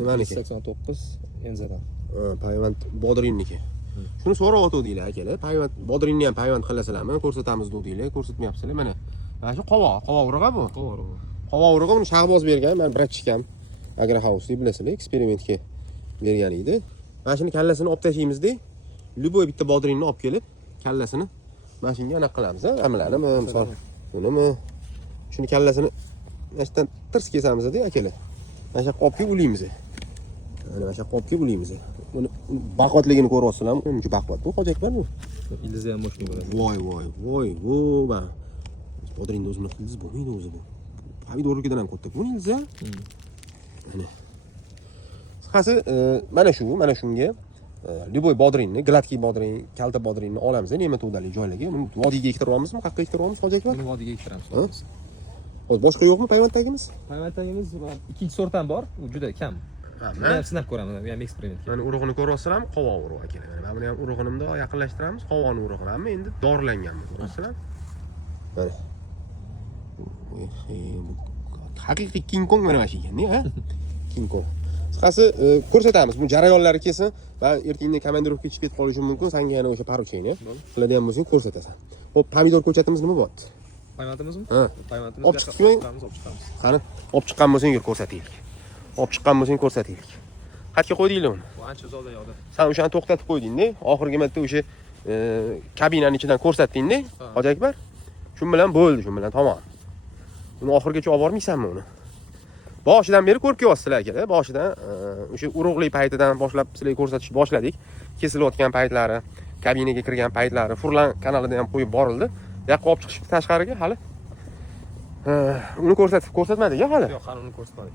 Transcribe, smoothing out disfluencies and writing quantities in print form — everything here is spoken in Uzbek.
Nimaniki? 189 Enzadan. Payvand Bodrinniki. Shuni so'rab o'tdinglar akalar. Payvand Bodrinni ham payvand qilasizlarmi? Ko'rsatamiz dedinglar, ko'rsatmayapsizlar. Mana shu qovoq urug'i bu. Qovoq urug'i buni Shahboz bergan, men bratchikam Agrohouse deb bilasizlar, eksperimentga bergan edi. Mana shuni kallasini olib tashlaymiz-da. Любой bitta bodrinni olib kelib, kallasini mana shunga aniq qilamiz, ha? Amlanimi, misol, bunimi. Shuni kallasini mashdan tirs kesamiz-da, akalar. Mana shu qopga ulaymiz. Mana shu qopga ulaymiz. Buni baqvatligini ko'ryapsizlarmi? Uncha baqvat bu, Hoji Akbar bu. Ildizi ham boshqa bo'ladi. Voy, va. Bodrinni o'zini ildiz bo'lmaydi o'zi bu. Pomidornikidan ham katta. Buni ildiz, ha? Mana. Qisqasi, mana shunga любой bodrinni, gladkiy bodrin, kalta bodrinni olamiz, nematodali joylarga. Buni vodiyga ektiryapmizmi? Qayerga ektiryapmiz, Hoji Akbar? Buni vodiyga ektiramiz. Hozir boshqa yo'qmi payvanddagimiz? Payvanddagimiz ikkinchi sort ham bor, u juda kam. Buni ham sinab ko'ramiz, bu ham eksperiment. Mana urug'ini ko'ryapsizlarmi? Qovoq urug'i akalar. Mana buni ham urug'ini yaqinlashtiramiz. Qovoqning urug'ini ham endi dorilangan bu, ko'ryapsizlarmi? Mana. Haqiqiy King Kong mana shu ekan, ha? King Kong. Qisqasi ko'rsatamiz. Bu jarayonlari kelsin va ertaga komandirovka chiqib ketib qolishi mumkin. Senga yana o'sha paruchayni qiladigan bo'lsang ko'rsatasan. Xo'p, pomidor ko'chatimiz nima bo'pti? Payvandimizmi? Ha. Payvandimiz Olib chiqmang. Qani, olib chiqqan bo'lsang ko'rsataylik. Olib chiqqan bo'lsang ko'rsataylik. Qayerga qo'ydinglar uni? Bu ancha uzoqda yoqda. Sen o'shani to'xtatib qo'yding-da, oxirgi marta o'sha kabinaning ichidan ko'rsatding-da, Hoji Akbar. Shu bilan bo'ldi, shu bilan tamom. Uni oxirgacha olib bormaysanmi uni? Boshidan beri ko'rib kelyapsizlar akalar. Boshidan o'sha urug'lik paytidan boshlab sizlarga ko'rsatishni boshladik. Kesilayotgan paytlari, kabinaga kirgan paytlari, Furlan kanalida ham qo'yib borildi. Yoqqa olib chiqishibdi tashqariga hali. Uni ko'rsatmadik hali. Yo'q, hali uni ko'rsatmadik.